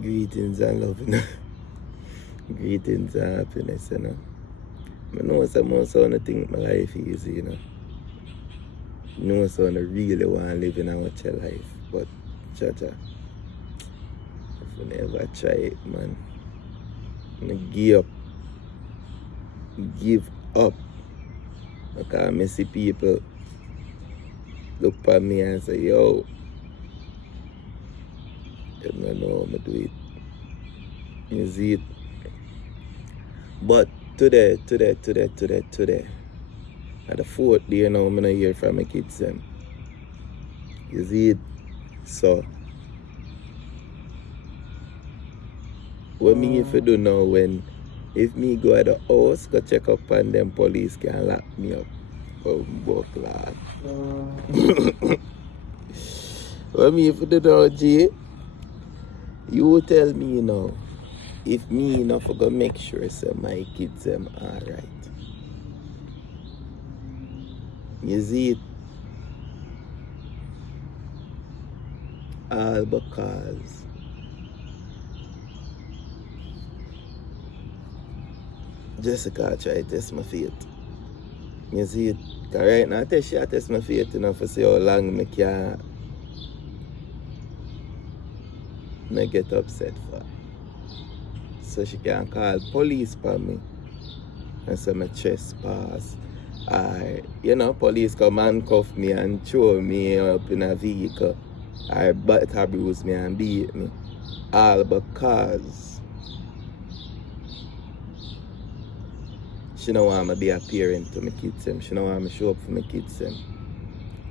Greetings and love, you know. Greetings and happiness, you know. I know some more sound I think my life easy, you know. No sound I really want to live in a watch your life. But Chacha, if you never try it, man, I'm gonna give up. Give up. Because I see people look at me and say, yo, you don't know how to do it. You see it. But today, at the fourth day now, I'm not hear from my kids. You see it? So, what me if I do now if me go at the house, go check up and them police can lock me up. Oh, book lad. What me if I do now, G? You tell me now, if me enough go make sure say my kids them alright. You see it? All because Jessica try to test my faith. You see it? Because right now, she test my faith, you know, for see how long me can get upset for. So she can call police for me and say my trespass. Or, you know, police come handcuff me and throw me up in a vehicle. Or butt abuse me and beat me. All because she don't want me to be a parent to my kids. She don't want me to show up for my kids.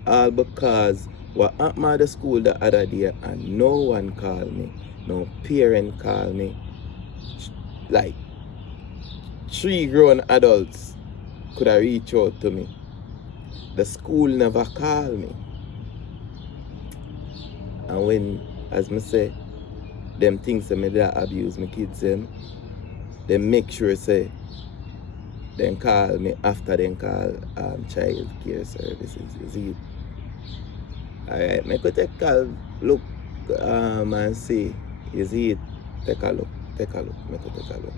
All because what happened at the school the other day and no one called me. No parent called me. Like 3 grown adults could have reached out to me. The school never called me. And when, as I say, them things that me that abuse my kids, they make sure say, then call me after they call child care services. You see? Alright, I could take a look and see, is it? Take a look. I could take a look.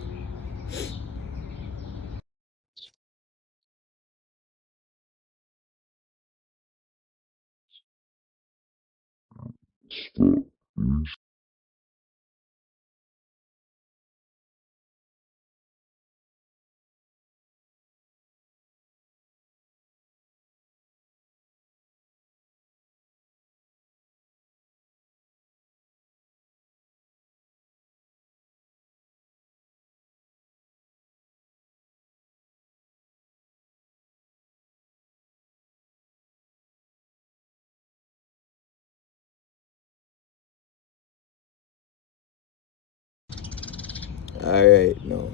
Alright now.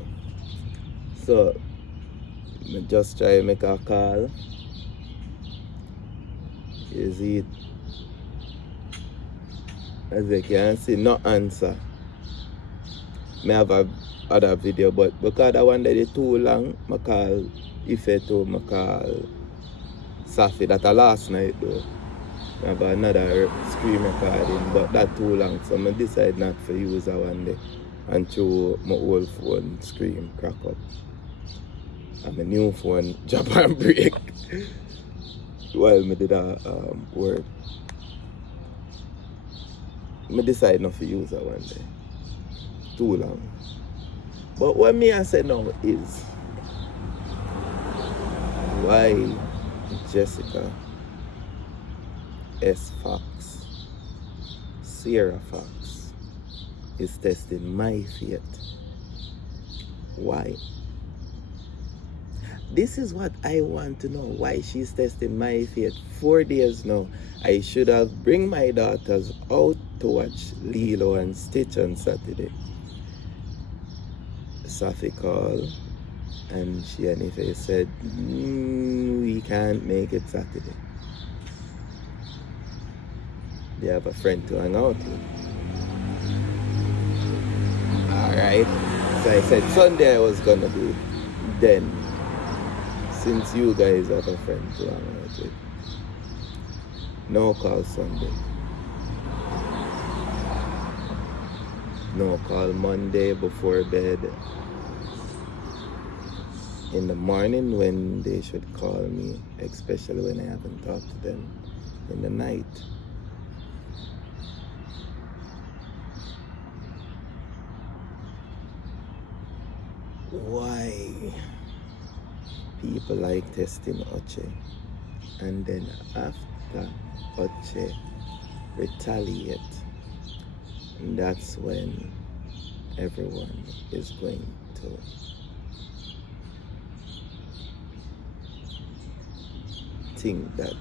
So I just try to make a call. You see it? As you can see, no answer. I have a other video, but because that one that is too long, I call Ife to I call Safi. That's last night though. I have another screen recording, but that too long, so I decide not to use that one day until my old phone screen crack up. And my new phone drop and break while I did that work. I decide not to use that one day. Too long. But what me I say now is, why Jessica S. Fox, Sierra Fox, is testing my faith? Why? This is what I want to know. Why she's testing my faith. 4 days now. I should have bring my daughters out to watch Lilo and Stitch on Saturday. Safi called and she and Ife said, we can't make it Saturday. They have a friend to hang out with. Alright. So I said Sunday I was gonna do it. Then, since you guys have a friend to hang out with, no call Sunday. no call Monday before bed. In the morning when they should call me, especially when I haven't talked to them in the night. Why people like testing Oche, and then after Oche retaliate, and that's when everyone is going to think that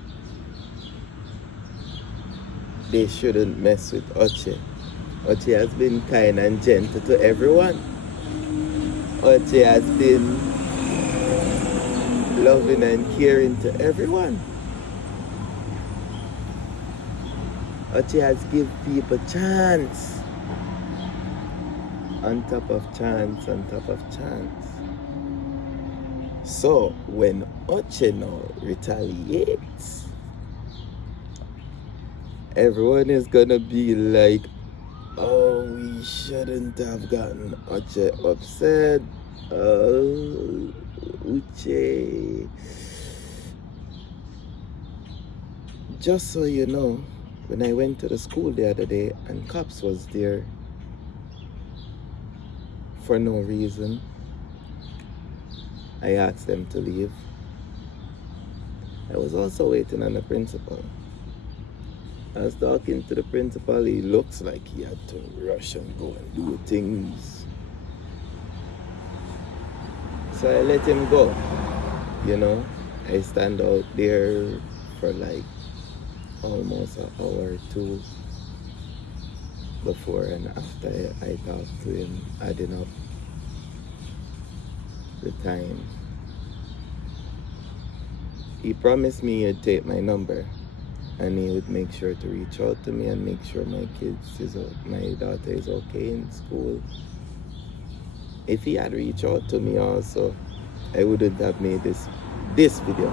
they shouldn't mess with Oche. Oche has been kind and gentle to everyone. Oche has been loving and caring to everyone. Oche has given people chance on top of chance on top of chance. So when Oche now retaliates, everyone is gonna be like, oh, we shouldn't have gotten Oche upset. Uche. Just so you know, when I went to the school the other day and cops was there for no reason, I asked them to leave. I was also waiting on the principal. I was talking to the principal. He looks like he had to rush and go and do things. So I let him go. You know, I stand out there for like almost an hour or two before and after I talked to him, adding up the time. He promised me he'd take my number and he would make sure to reach out to me and make sure my daughter is okay in school. If he had reached out to me also, I wouldn't have made this video.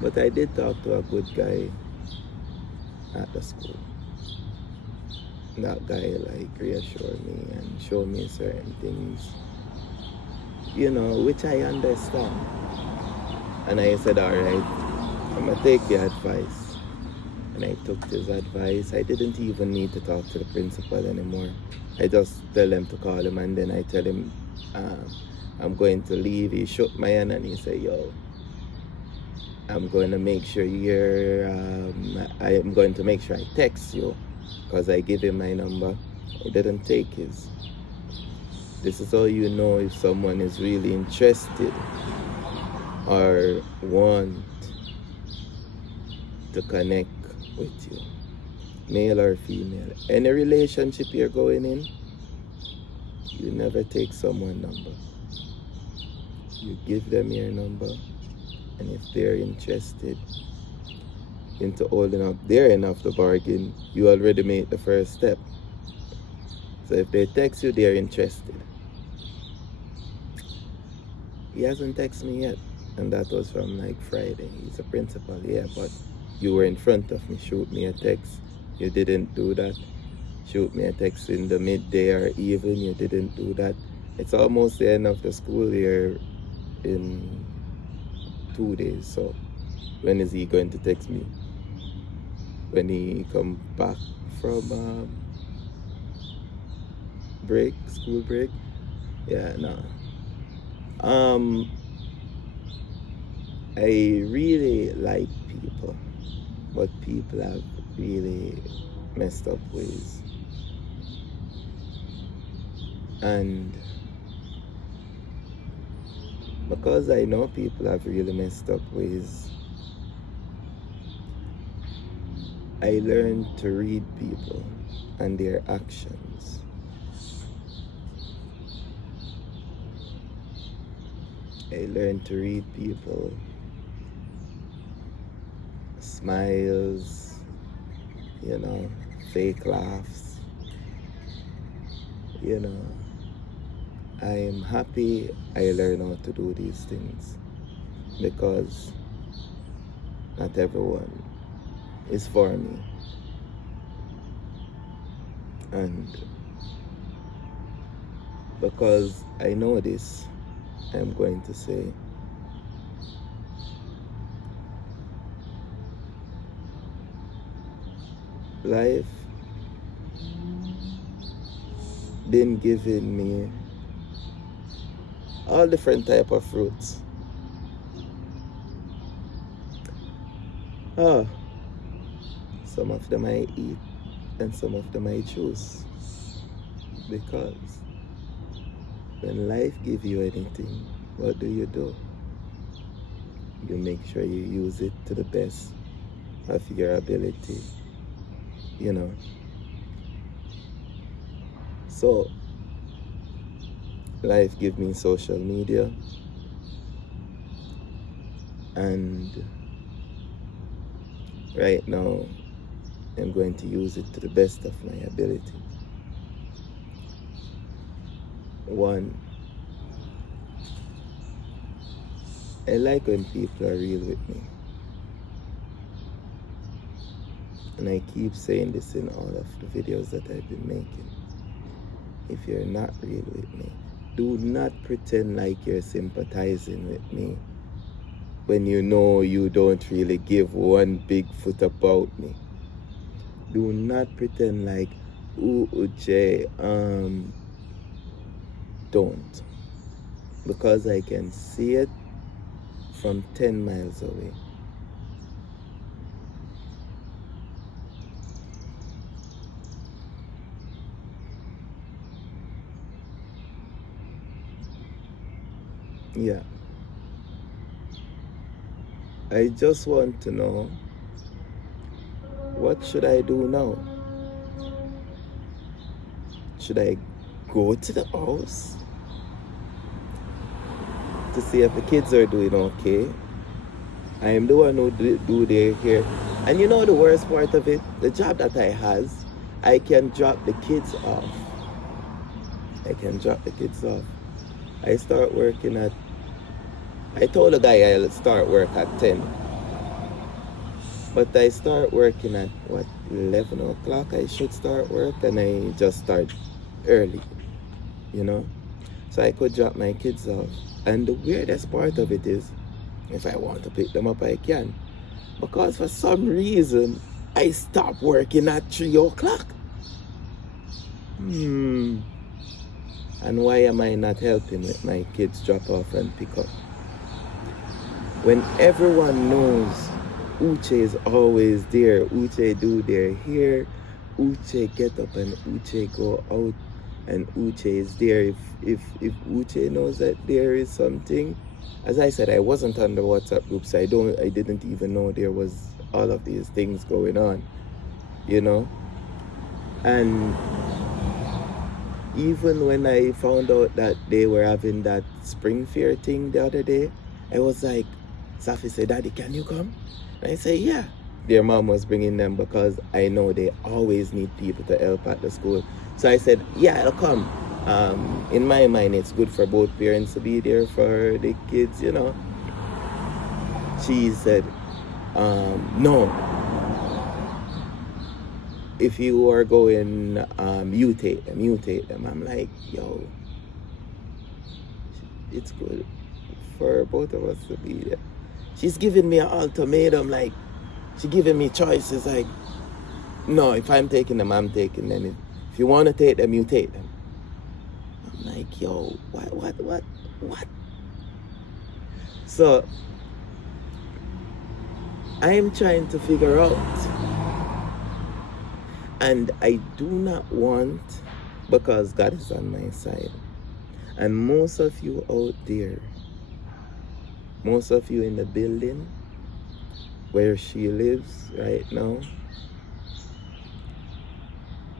But I did talk to a good guy at the school. That guy like reassured me and showed me certain things, you know, which I understand. And I said, all right, I'm gonna take your advice. And I took his advice. I didn't even need to talk to the principal anymore. I just tell him to call him and then I tell him I'm going to leave. He shook my hand and he said, yo, I'm going to make sure I'm going to make sure I text you, because I give him my number. He didn't take his. This is how you know if someone is really interested or want to connect with you, male or female. Any relationship you're going in, you never take someone's number. You give them your number, and if they're interested into holding up their end of the bargain, you already made the first step. So if they text you, they're interested. He hasn't texted me yet, and that was from like Friday. He's a principal, yeah, but you were in front of me. Shoot me a text. You didn't do that. Shoot me a text in the midday or even. You didn't do that. It's almost the end of the school year in 2 days. So when is he going to text me? When he come back from break, school break? Yeah, no. I really like people, but people have really messed up ways. And because I know people have really messed up ways, I learned to read people and their actions. I learned to read people, smiles, you know, fake laughs, you know. I am happy I learned how to do these things, because not everyone is for me. And because I know this, I'm going to say, life been giving me all different type of fruits. Some of them I eat and some of them I choose. Because when life gives you anything, what do? You make sure you use it to the best of your ability, you know. So life give me social media, and right now I'm going to use it to the best of my ability. One, I like when people are real with me. And I keep saying this in all of the videos that I've been making. If you're not real with me, do not pretend like you're sympathizing with me when you know you don't really give one big foot about me. Do not pretend like, ooh, Uche, don't. Because I can see it from 10 miles away. Yeah. I just want to know, what should I do now? Should I go to the house to see if the kids are doing okay? I am the one who do their hair. And you know the worst part of it? The job that I has, I can drop the kids off. I start working at, I told the guy I'll start work at 10. But I start working at, 11 o'clock? I should start work, and I just start early, you know? So I could drop my kids off. And the weirdest part of it is, if I want to pick them up, I can. Because for some reason, I stop working at 3 o'clock. And why am I not helping with my kids drop off and pick up? When everyone knows Uche is always there, Uche do their hair, Uche get up and Uche go out, and Uche is there. If Uche knows that there is something, as I said, I wasn't on the WhatsApp group, so I didn't even know there was all of these things going on, you know. And even when I found out that they were having that spring fair thing the other day, I was like, Safi said, Daddy, can you come? And I say, yeah. Their mom was bringing them because I know they always need people to help at the school. So I said, yeah, I'll come. In my mind, it's good for both parents to be there for the kids, you know. She said, no. If you are going, mutate them. I'm like, yo, it's good for both of us to be there. She's giving me an ultimatum, like, she's giving me choices, like, no, if I'm taking them, I'm taking them. If you want to take them, you take them. I'm like, yo, what? So, I'm trying to figure out. And I do not want, because God is on my side. And most of you out there, most of you in the building where she lives right now,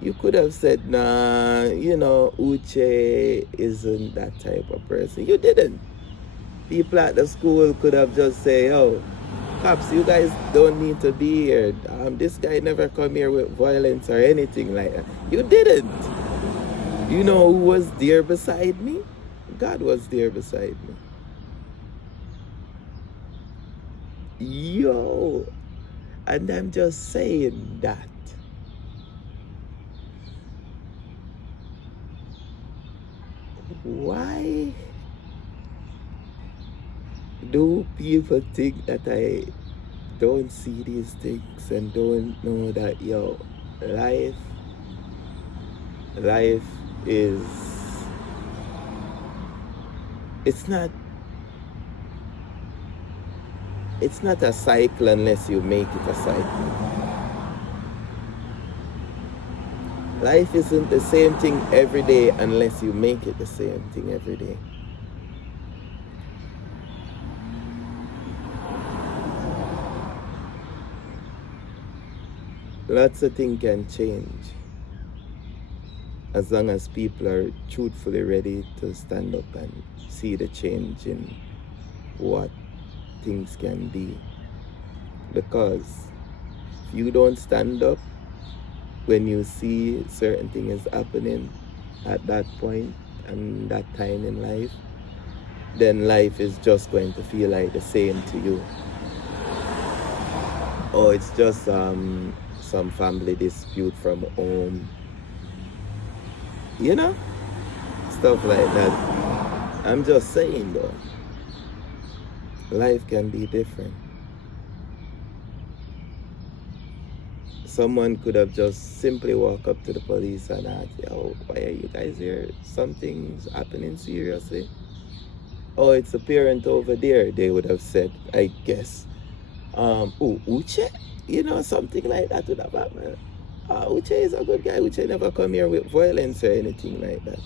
you could have said, nah, you know, Uche isn't that type of person. You didn't. People at the school could have just said, oh, cops, you guys don't need to be here. This guy never come here with violence or anything like that. You didn't. You know who was there beside me? God was there beside me. Yo. And I'm just saying that. why do people think that I don't see these things and don't know that, yo, life is, it's not a cycle unless you make it a cycle. Life isn't the same thing every day unless you make it the same thing every day. Lots of things can change as long as people are truthfully ready to stand up and see the change in what things can be. Because if you don't stand up when you see certain things happening at that point and that time in life, then life is just going to feel like the same to you. Oh, it's just some family dispute from home, you know, stuff like that. I'm just saying though, life can be different. Someone could have just simply walked up to the police and asked, "Oh, why are you guys here? Something's happening seriously." "Oh, it's a parent over there," they would have said, I guess. Uche? You know, something like that would have happened. Uche is a good guy. Uche never come here with violence or anything like that.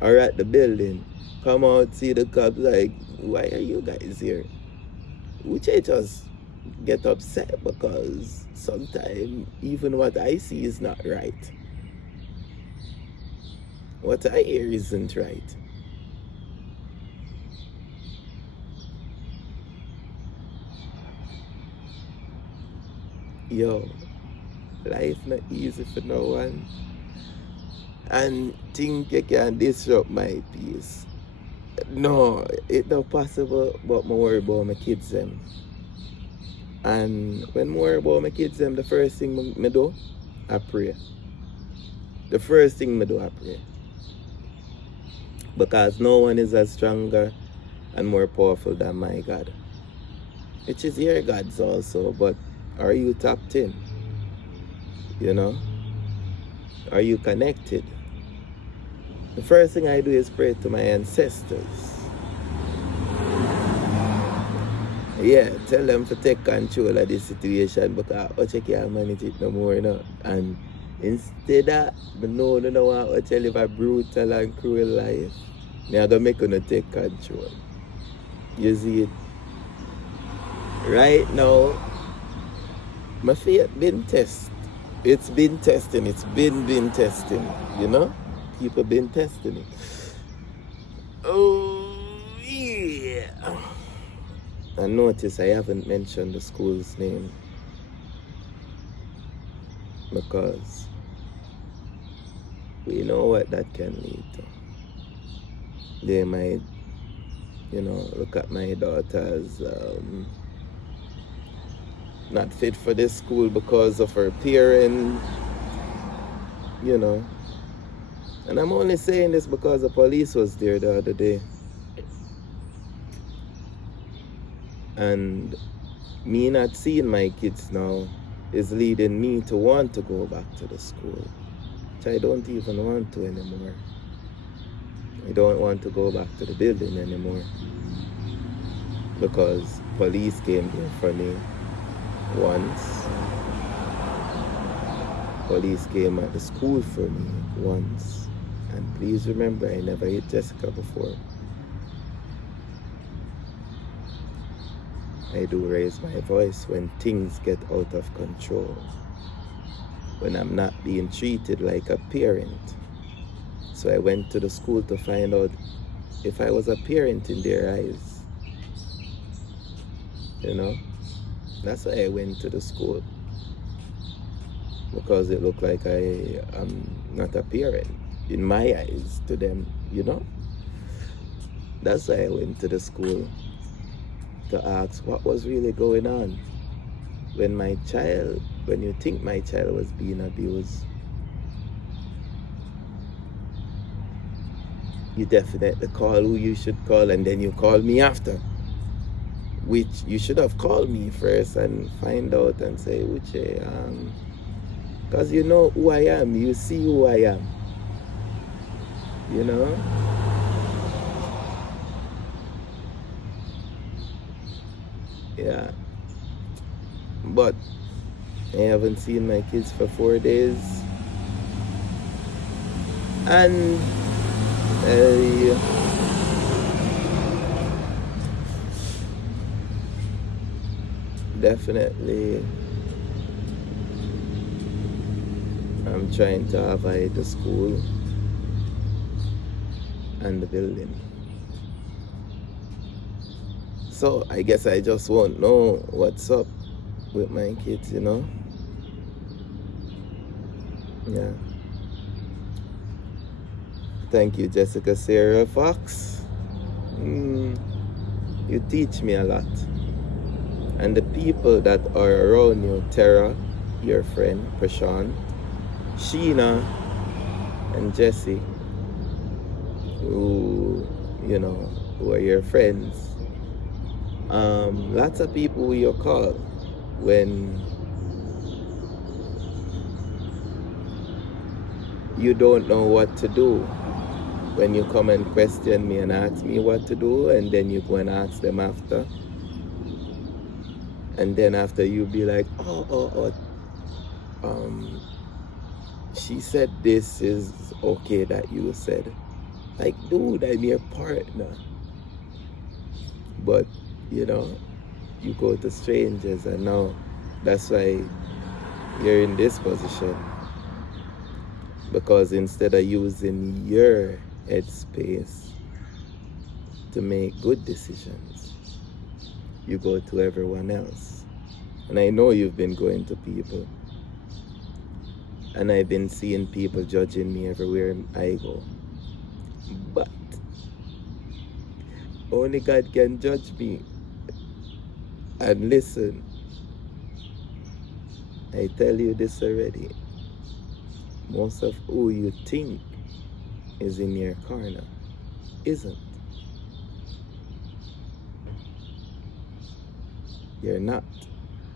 Or at the building, come out, see the cops, like, why are you guys here? Uche just get upset because sometimes even what I see is not right. What I hear isn't right. Yo, life not easy for no one. And think you can disrupt my peace. No, it's not possible, but I worry about my kids them. And when I worry about my kids them, the first thing I do, I pray. The first thing I do, I pray. Because no one is as stronger and more powerful than my God. Which is your God's also, but are you tapped in? You know? Are you connected? The first thing I do is pray to my ancestors. Yeah, tell them to take control of this situation because Oche can't manage it no more, you know. And instead of, I know I don't want Oche live a brutal and cruel life, I'm going to make them take control. You see it? Right now, my faith been tested. It's been testing. It's been testing, you know? People been testing it. Oh, yeah. I notice I haven't mentioned the school's name because we know what that can lead to. They might, you know, look at my daughters not fit for this school because of her parents, you know. And I'm only saying this because the police was there the other day. And me not seeing my kids now is leading me to want to go back to the school, which I don't even want to anymore. I don't want to go back to the building anymore because police came there for me once. Police came at the school for me once. And please remember, I never hit Jessica before. I do raise my voice when things get out of control. When I'm not being treated like a parent. So I went to the school to find out if I was a parent in their eyes. You know? That's why I went to the school. Because it looked like I am not a parent in my eyes to them, you know? That's why I went to the school to ask what was really going on when you think my child was being abused. you definitely call who you should call, and then you call me after. Which you should have called me first and find out and say, Uche, because you know who I am, you see who I am, you know? Yeah. But I haven't seen my kids for 4 days. And definitely I'm trying to avoid the school and the building. So I guess I just won't know what's up with my kids, you know? Yeah. Thank you, Jessica Sarah Fox. You teach me a lot. And the people that are around you, Tara, your friend, Prashant, Sheena, and Jesse, who, you know, who are your friends. Lots of people who you call when you don't know what to do. When you come and question me and ask me what to do, and then you go and ask them after. And then after you be like, she said this is okay that you said. Like, dude, I'm your partner. But, you know, you go to strangers, and now that's why you're in this position. Because instead of using your headspace to make good decisions, you go to everyone else. And I know you've been going to people. And I've been seeing people judging me everywhere I go. But only God can judge me. And listen, I tell you this already. Most of who you think is in your corner isn't. You're not.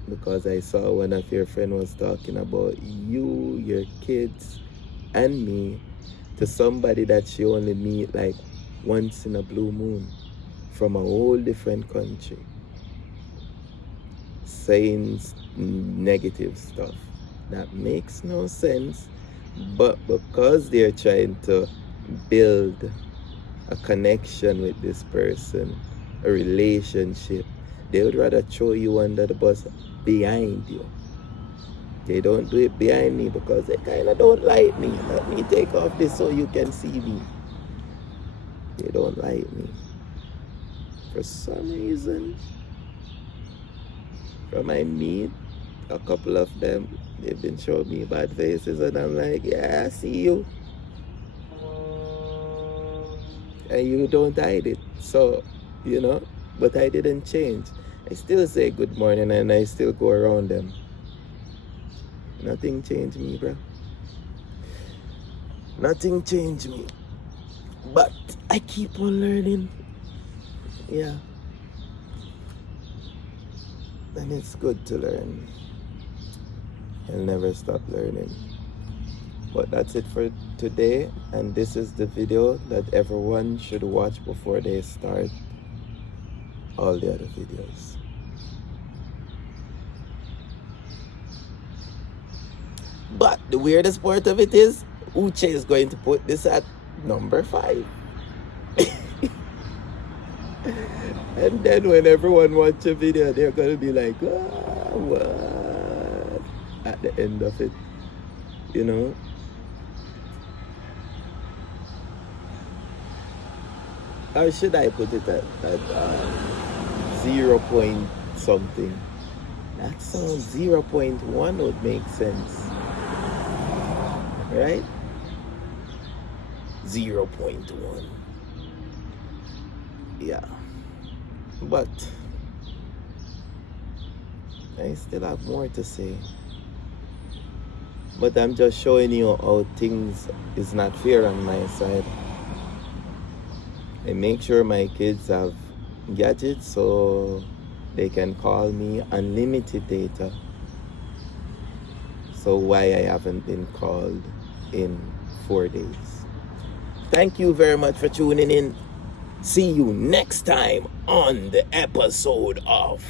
Because I saw one of your friends was talking about you, your kids, and me to somebody that she only meet like once in a blue moon from a whole different country, saying negative stuff that makes no sense, but because they're trying to build a connection with this person, a relationship, they would rather throw you under the bus behind you. They don't do it behind me because they kind of don't like me. Let me take off this so you can see me. They don't like me. For some reason, from I meet a couple of them, they've been showing me bad faces, and I'm like, yeah, I see you. And you don't hide it. So, you know, but I didn't change. I still say good morning and I still go around them. Nothing changed me, bro. Nothing changed me. But I keep on learning. Yeah. And it's good to learn. I'll never stop learning. But that's it for today. And this is the video that everyone should watch before they start all the other videos. But the weirdest part of it is Uche is going to put this at number 5. And then when everyone watch a video, they're going to be like, what? At the end of it, you know? Or should I put it at 0 point something? That sounds 0.1 would make sense. Right? 0.1. Yeah. But I still have more to say. But I'm just showing you how things is not fair on my side. I make sure my kids have gadgets so they can call me unlimited data. So why I haven't been called in 4 days. Thank you very much for tuning in. See you next time on the episode of.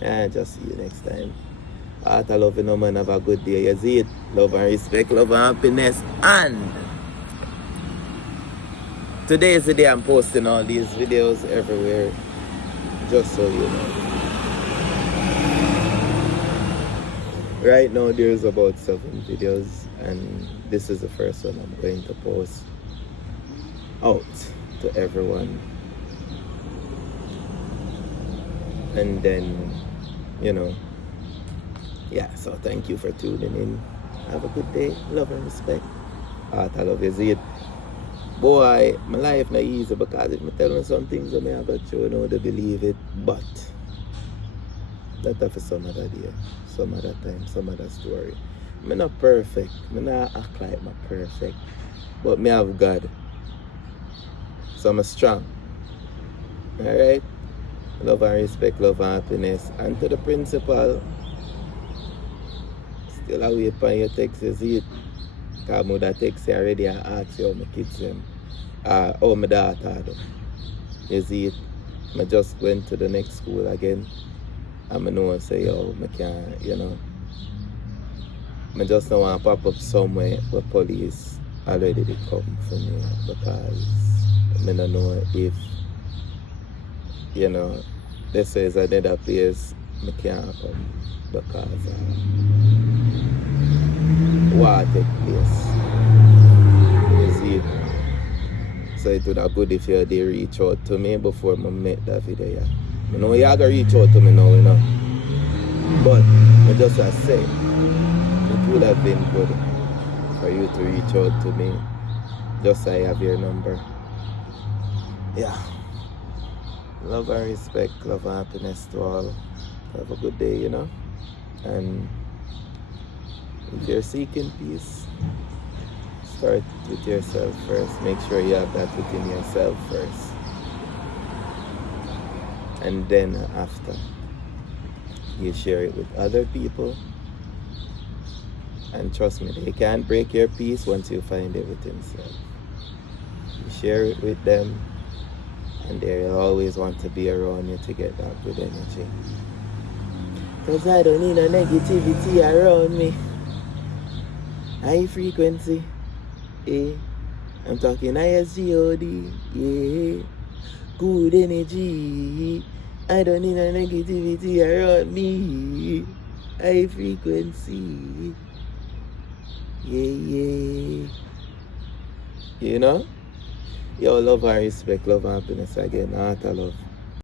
Just see you next time. Heart of love, no man, have a good day. You see it? Love and respect, love and happiness. And today is the day I'm posting all these videos everywhere. Just so you know. Right now there's about 7 videos, and this is the first one I'm going to post out to everyone. And then, so thank you for tuning in. Have a good day. Love and respect. Heart I love you. See it? Boy, my life not easy, because if I tell them some things I may have got you know they believe it, but that's for some other day, some other time, some other story. I'm not perfect. I'm not act like I'm perfect. But me have God. So I'm strong. Alright? Love and respect, love and happiness. And to the principal, still I wait for your text, you see it? Because I would have text you already and ask you how my kids them. How my daughter do. You see it? I just went to the next school again. And I know and say, I can't, I just don't want to pop up somewhere where police already come for me, because I don't know if, this is another place I can't come because what take place. You see it? So it would have good if you did reach out to me before I make that video. Yeah. You know, you have to reach out to me now, But I just say, it would have been good for you to reach out to me, just so I have your number. Yeah. Love and respect, love and happiness to all. Have a good day, And if you're seeking peace, start with yourself first. Make sure you have that within yourself first. And then after, you share it with other people. And trust me, they can't break your peace once you find it within yourself. You share it with them, and they'll always want to be around you to get that good energy. Because I don't need no negativity around me. High frequency. I'm talking ISGOD. Yeah. Good energy. I don't need no negativity around me. High frequency. Yeah. Yo, love and respect, love and happiness again. Heart of love.